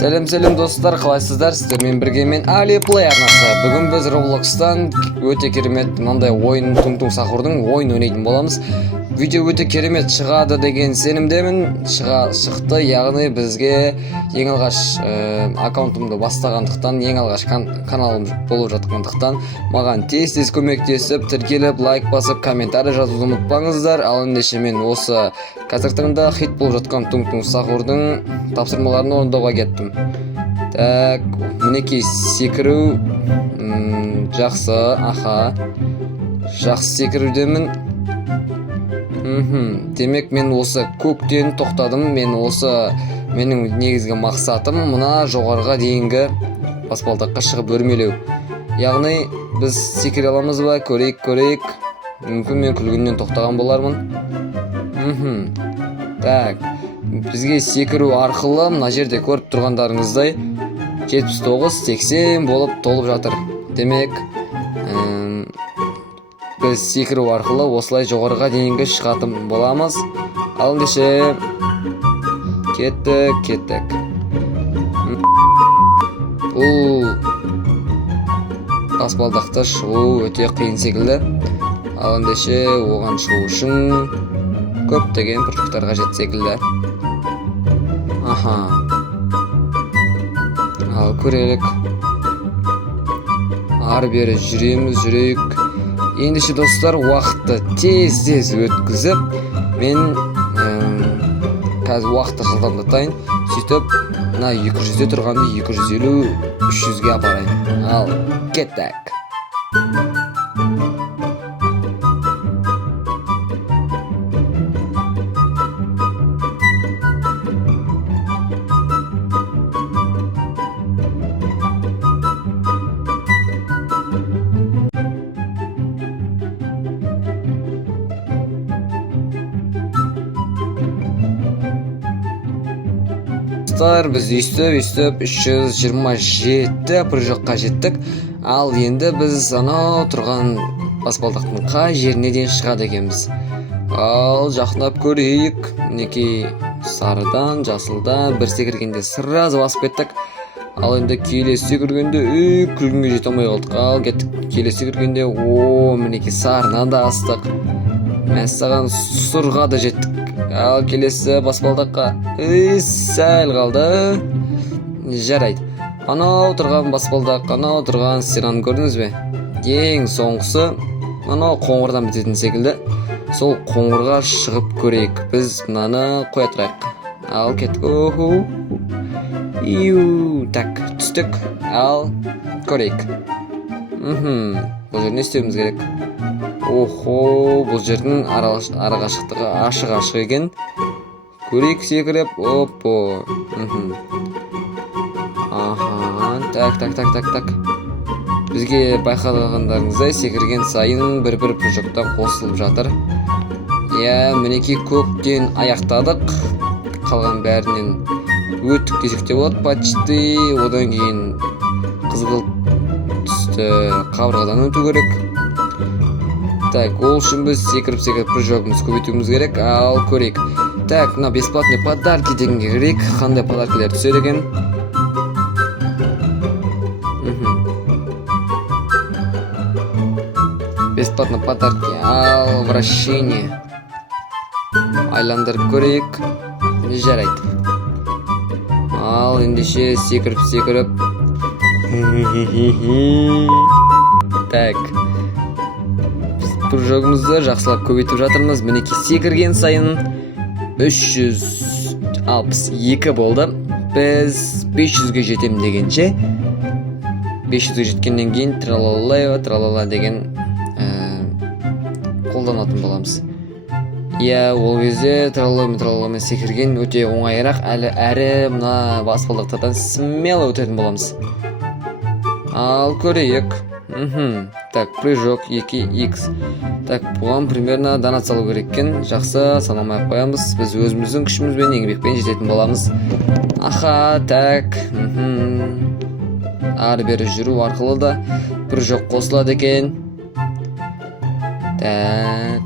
Сәлем достар, қалайсыздар? Сіздермен бірге мен Али Плей арнасы. Бүгін біз Roblox'тан өте керемет мынандай ойын Туң-Туң Сахурдың ойын ойнайтын боламыз. Видео өте керемет шығады деген сенімдемін. Шықты, яғни бізге ең алғаш аккаунтымды бастағандықтан, ең алғаш каналым болып жатқандықтан маған тез көмектесіп, тіркеліп, лайк басып, комментарий жазуды ұмытпаңыздар. Ал ендеше мен осы қазіргі таңда хит болып жатқан Туң-Туң Сахурдың тапсырмаларын орындауға кеттім. Так, мінекей секіру жақсы, жақсы секірудемін. Демек мен осы көктен тоқтадым. Менің негізгі мақсатым мына жоғарыға дейінгі баспалдаққа шығып өрмелеу. Яғни біз секіре аламыз ба? Көрейік. Мүмкін мен күлгеннен тоқтаған болармын. Так, бізге секіру арқылы мына жерде көріп тұрғандарыңыздай 79-80 болып толып жатыр. Демек, біз секіру арқылы осылай жоғарыға дейінгі шығатын боламыз. Ал ендеше кеттік. Бұл баспалдақты шығу өте қиын секілді. Ал ендеше оған шығу үшін көптеген прыжықтар қажет секілді. Ал көрелік. Ары-бері жүрейік. Ендеше достар, уақытты тез өткізіп, мен қазір уақытты жылдамдатайын. Сөйтіп, мына 200-де тұрғанды 250-300-ге апарайын. Ал кеттік. Біз өйстіп 327 прыжыққа жеттік. Ал енді біз анау тұрған баспалдақтың қай жеріне дейін шығады екенбіз. Ал жақындап көрейік. Мінекей сарыдан, жасылдан бір секіргенде сразу басып кеттік. Ал енді келесі секіргенде күлгенге жете алмай қалдық. Ал кеттік. Келесі секіргенде мінекей сарынан да астық. Мәссаған сұрға да жеттік. Ал келесі баспалдаққа сәл қалды. Жарайды. Анау тұрған баспалдақ, анау тұрған сираны көрдіңіз бе? Ең соңғысы анау қоңырдан бітетін секілді. Сол қоңырға шығып көрейік. Біз мынаны қоя тұрайық. Ал кеттік. Так, түстік. Ал көрейік. Бұл жер не істеуіміз керек? Бұл жердің арақашықтығы ашық екен. Көрейік секіріп. Так. Бізге байқағандарыңыздай секірген сайын бір прыжықтан қосылып жатыр. Мінекей көктен аяқтадық. Қалған бәрінен өттік десекте болады. Почти. Одан кейін қызғылт түсті қабырғадан өту керек. Так, ол үшін біз секіріп прыжогымыз көбейтуіміз керек. Ал көрейік. Так, мына бесплатный подарки дегенге керек. Қандай подаркилер түсер екен? Бесплатный подарки. Ал вращение. Айландырып көрейік. Жарайды. Ал ендеше секіріп. Так. Прыжогымызды жақсылап көбейтіп жатырмыз. Мінекей секірген сайын 362 болды. Біз 500-ге жетем дегенше 500-ге жеткеннен кейін тралала деген қолданатын боламыз. Ол кезде тралаламен секірген өте оңайырақ, әрі мына баспалдақтардан смело өтетін боламыз. Ал көрейік. Так, прыжок 2х. Так, бұған примерно дана салу кереккен. Жақсы, санамай қоямыз. Біз өзіміздің күшімізбен, еңбекпен жететін боламыз. Так. Ары-бері жүру арқылы да прыжок қосылады екен. Так.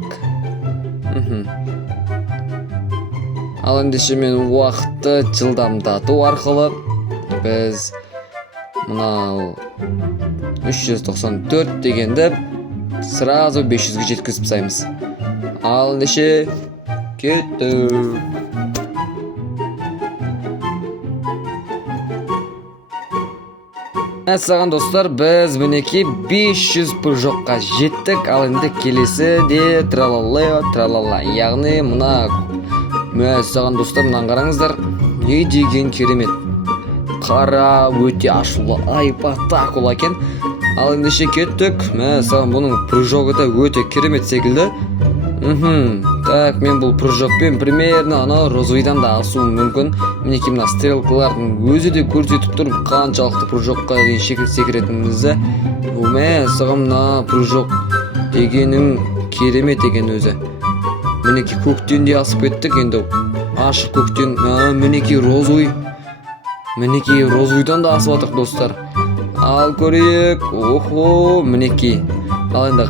Ал ендеше мен уақытты жылдамдату арқылы біз мынау 394 дегенді сразу 500-ге жеткізіп тастаймыз. Ал ендеше кеттік. Саған достар, біз мінекей 500 прыжокқа жеттік. Ал енді келесі де тралала. Яғни мына саған достар, мынаны қараңыздар. Не деген керемет. Қара, өте ашулы, айпатақ ол екен. Ал ендеше кеттік. Саған бұның прыжогы да өте керемет секілді. Так, мен бұл прыжокпен примерно ана розовыйдан да асуым мүмкін. Мінекей мына стрелкалардың өзі де көрсетіп тұр қаншалықты прыжокқа дейін секіретінімізді. Саған мына прыжок дегенің керемет екен өзі. Мінекей көктен де асып кеттік, енді ашық көктен. Мінекей розовый. Мінекей розовыйдан да асып атық достар. Ал көрейік. Охо, мінекей. Ал енді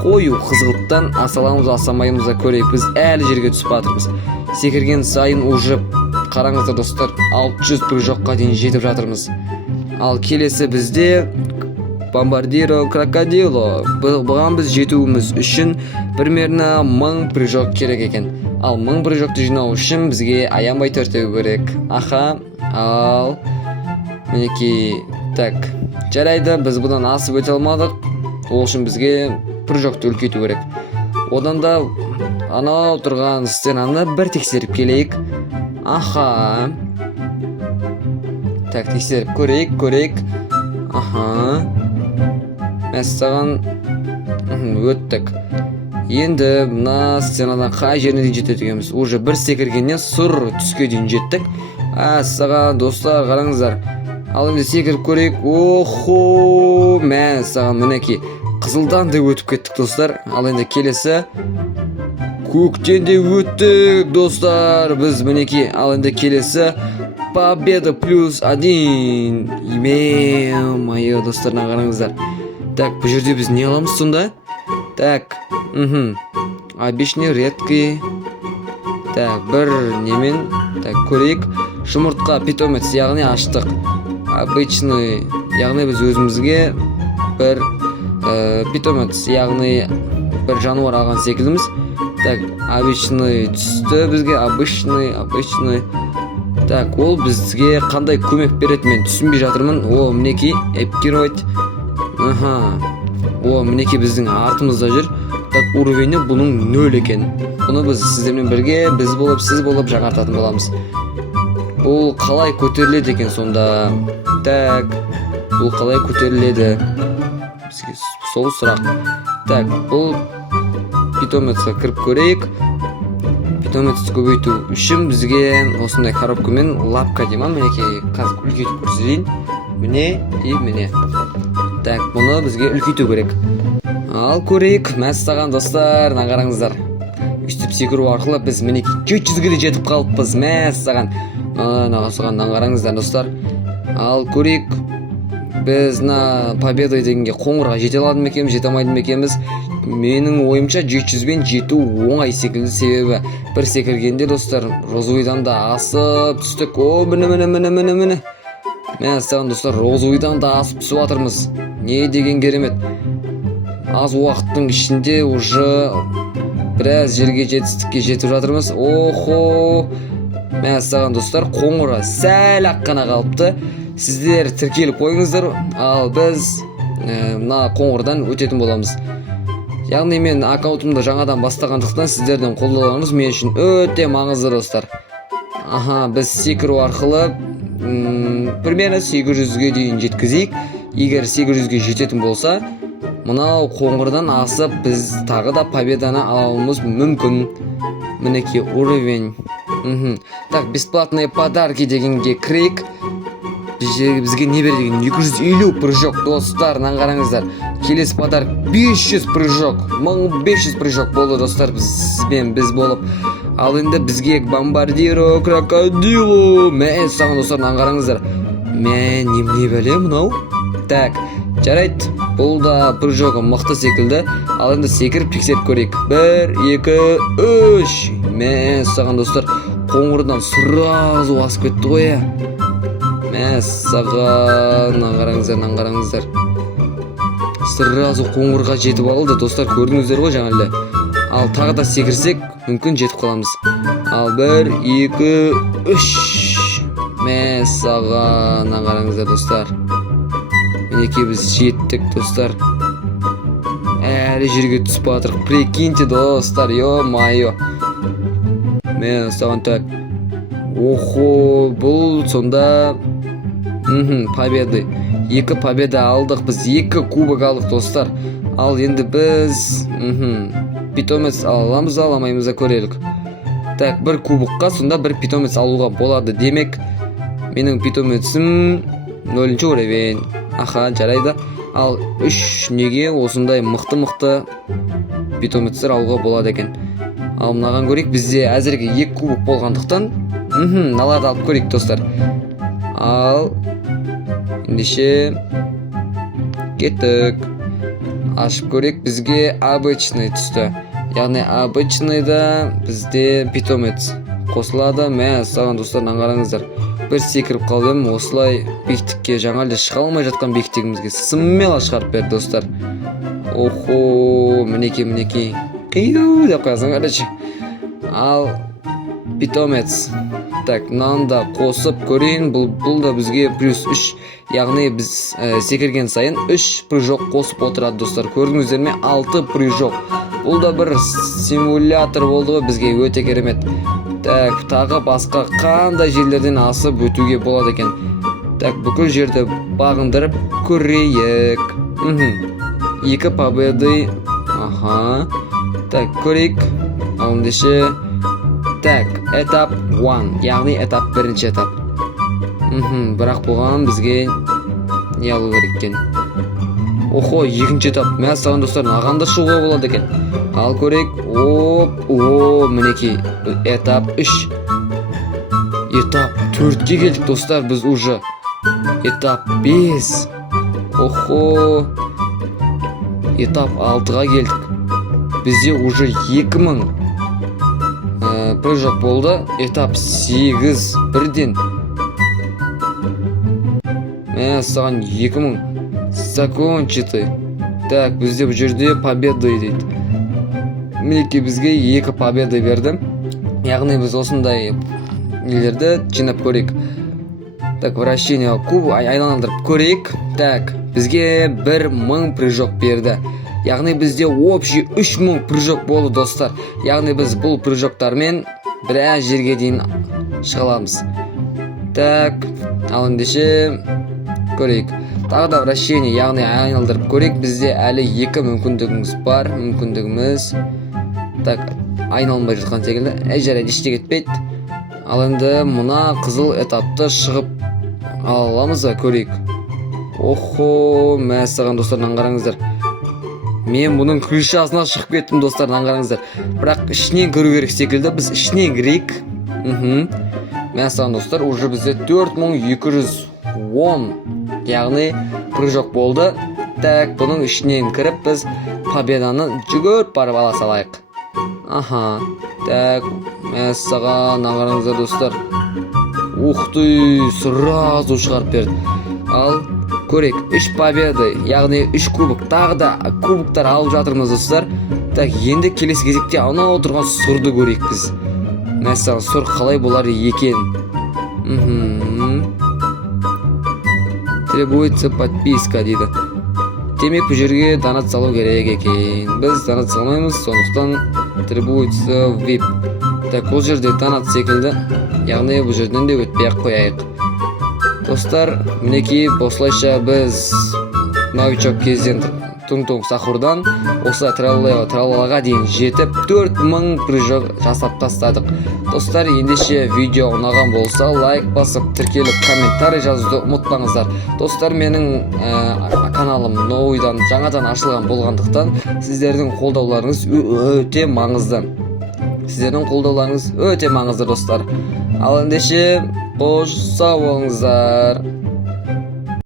қою қызғылттан асаламыз асамайымызға көрейік. Біз әлі жерге түсіп атырмыз. Секірген сайын уже қараңыздар достар, 600 прыжокқа дейін жетіп жатырмыз. Ал келесі бізде бомбардиро крокодило. Бұған біз жетуіміз үшін примерно 1000 прыжок керек екен. Ал 1000 прыжокты жинау үшін бізге аянбай төртеу керек. Ал мінекей, так, жарайды, біз бұдан асып өте алмадық. Ол үшін бізге прыжокты үлкейту керек. Одан да анау тұрған сценаны бір тексеріп келейік. Так, тексеріп көрейік. Мәссаған өттік. Енді мына сценадан қай жеріне дейін жететігеміз. Уже бір секіргеннен сұр түске дейін жеттік. Мәссаған достар, қараңыздар. Ал енді секіріп көрейік. Охо, мәссаған мінекей қызылдан да өтіп кеттік достар. Ал енді келесі көктен де өттік достар. Біз мінекей, ал енді келесі победа плюс 1. Мое достарына қараңыздар. Так, бұл жерде біз не аламыз сонда? Так, обычный редкий. Так, бір немен, так, көрейік. Жұмыртқа питомец, яғни аштық. Обычный, яғни біз өзімізге бір питомец, яғни бір жануар алған секілдіміз. Так, обычный түсті бізге, обычный. Так, ол бізге қандай көмек береді, мен түсінбей жатырмын. О, мінекей, эпикировать. О, мінекей біздің артымызда жүр. Так, уровені бұның 0 екен. Бұны біз сіздермен бірге, біз болып, сіз болып жаңартатын боламыз. Бұл қалай көтеріледі екен сонда? Так, бұл қалай көтеріледі? Бізге сол сұрақ. Так, бұл питомецқа кіріп көрейік. Питомецті көбейту үшін бізге осындай коробкамен лапка дейма, мінекей қазір үлкейтіп көрсетейін. Міне. Так, бұны бізге үлкейту керек. Ал көрейік, мәссаған достар, қараңыздар. Үстіп секіру арқылы біз мінекей 400-ге де жетіп қалыппыз. Мәссаған. Қараңыздар достар. Ал көрейік, біз победа дегенге қоңырға жете аладым екенбіз, жете алмайтын екенбіз. Менің ойымша 700-бен жету оңай секілді, себебі бір секіргенде достар, розовыйдан да асып түстік. О, міне. Мәссаған достар, розовыйдан да асып түсіп атырмыз. Не деген керемет. Аз уақыттың ішінде уже біраз жерге жетістікке жетіп жатырмыз. Охо, мәссаған достар, қоңырға сәл аққана қалыпты. Сіздер тіркеліп қойыңыздар, ал біз мына қоңырдан өтетін боламыз. Яғни мен аккаунтымды жаңадан бастағандықтан сіздердің қолдауларыңыз мен үшін өте маңызды достар. Біз секіру арқылы примерно 800-ге дейін жеткізейік. Егер 800-ге жететін болса, мынау қоңырдан асып біз тағы да победаны алуымыз мүмкін. Мінекей уровень. Так, бесплатные подарки дегенге кірейік. Бізге не береді деген 250 прыжок достар, қараңыздар. Келесі подарок 500 прыжок, 1500 прыжок болды достар, біз болып. Ал енді бізге бомбардиро крокодило. Мәссаған достар, қараңыздар. Мен не білем мынау? Так, жарайды, бұл да прыжогы мықты секілді. Ал енді секіріп тексеріп көрейік. 1, 2, 3. Мәссаған достар, қоңырдан сразу асып кетті ғой. мәссаған, қараңыздар. Сразу қоңырға жетіп алды достар, көрдіңіздер ғой жаңа әлі. Ал тағы да секірсек, мүмкін жетіп қаламыз. Ал 1, 2, 3. Мәссаған, қараңыздар достар. Мінекей біз жеттік достар. Әлі жерге түсіп батырық. Прикиньте достар, ё-майо. Мәссаған, так. Охо, бұл сонда победы. 2 победа алдық, біз 2 кубок алдық достар. Ал енді біз питомец аламыз, аламаймыз көрелік. Так, 1 кубокқа сонда 1 питомец алуға болады. Демек, менің питомецім 0-ші уровень. Аха, жарайды. Ал 3 неге осындай мықты питомецтер алуға болады екен. Ал мынаған көрейік, бізде әзірге 2 кубок болғандықтан наларды алып көрейік достар. Ал ендеше кеттік. Ашып көрейік, бізге обычный түсті. Яғни обычныйда бізде питомец қосылады. Мәссаған достар, қараңыздар. Бір секіріп қалдым, осылай биіктікке, жаңа әлі шыға алмай жатқан биіктігімізге смело шығарып берді достар. Охо, мінекей. Қию деп қойсаң, қарашы. Ал питомец. Так, мынанда қосып көрейін. Бұл да бізге плюс 3. Яғни біз секірген сайын 3 прыжок қосып отырады достар. Көрдіңіздер ме? 6 прыжок. Бұл да бір симулятор болды ғой, бізге өте керемет. Так, тағы басқа қандай жерлерден асып өтуге болады екен. Так, бүкіл жерді бағындырып көрейік. 2 победы. Аха. Так, көрейік. Ал ендеше. Так, этап 1, яғни этап 1-ші этап. Бірақ бұған бізге не алу керек екен. Охо, 2-ші этап. Мәссаған достар, ағанда шығуға болады екен. Ал көрейік. Мінекей. Этап 3. Этап 4-ке келдік достар, біз уже. Этап 5. Охо. Этап 6-ға келдік. Бізде уже 2000 прыжок болды. Этап 8 бірден. Мәссаған 2000 закончиты. Так, бізде бұл жерде победа дейді. Мінекей бізге 2 победа берді. Яғни біз осындай нелерді жинап көрейік. Так, вращение куб айландырып көрейік. Так, бізге 1000 прыжок берді. Яғни бізде общий 3000 прыжок болды достар. Яғни біз бұл прыжоктармен біраз жерге дейін шығаламыз. Так, ал ендеше көрейік. Тағы да вращение, яғни айналдырып көрейік. Бізде әлі 2 мүмкіндігіміз бар. Мүмкіндігіміз. Так, айналмай жатқан секілді. Жарайды, ештеңе етпейді. Ал енді мына қызыл этапты шығып аламыз ба көрейік. Охо, мәссаған достар, қараңыздар. Мен бұның крышасына шығып кеттім достар, қараңыздар. Бірақ ішінен көру керек секілді, біз ішінен кірейік. Мәссаған достар, уже бізде 4210, яғни прыжок болды. Так, бұның ішінен кіріп біз победаны жүгіріп барып ала салайық. Аха. Так, мәссаған, қараңыздар достар. Ух ты, сразу шығарып берді. Ал көрейік, 3 победы, яғни 3 кубок. Тағы да кубоктар алып жатырмыз достар. Так, енді келесі кезекте анау отырған сұрды көрейік біз. Мәссаған, сұр қалай болар екен. Требуется подписка дейді. Демек бұл жерге донат салу керек екен. Біз донат салмаймыз, сондықтан требуется VIP. Так, бұл жерде донат секілді. Яғни бұл жерден де өтпей қояйық. Достар, мінекей осылайша біз новичок кезден Туң-Туң Сахурдан осылай тралалаға дейін жетіп 4000 прыжок жасап тастадық. Достар, ендеше видео ұнаған болса лайк басып, тіркеліп, комментарий жазуды ұмытпаңыздар. Достар, менің каналым новыйдан жаңадан ашылған болғандықтан сіздердің қолдауларыңыз өте маңызды. Достар. Ал ендеше қош сау болыңыздар.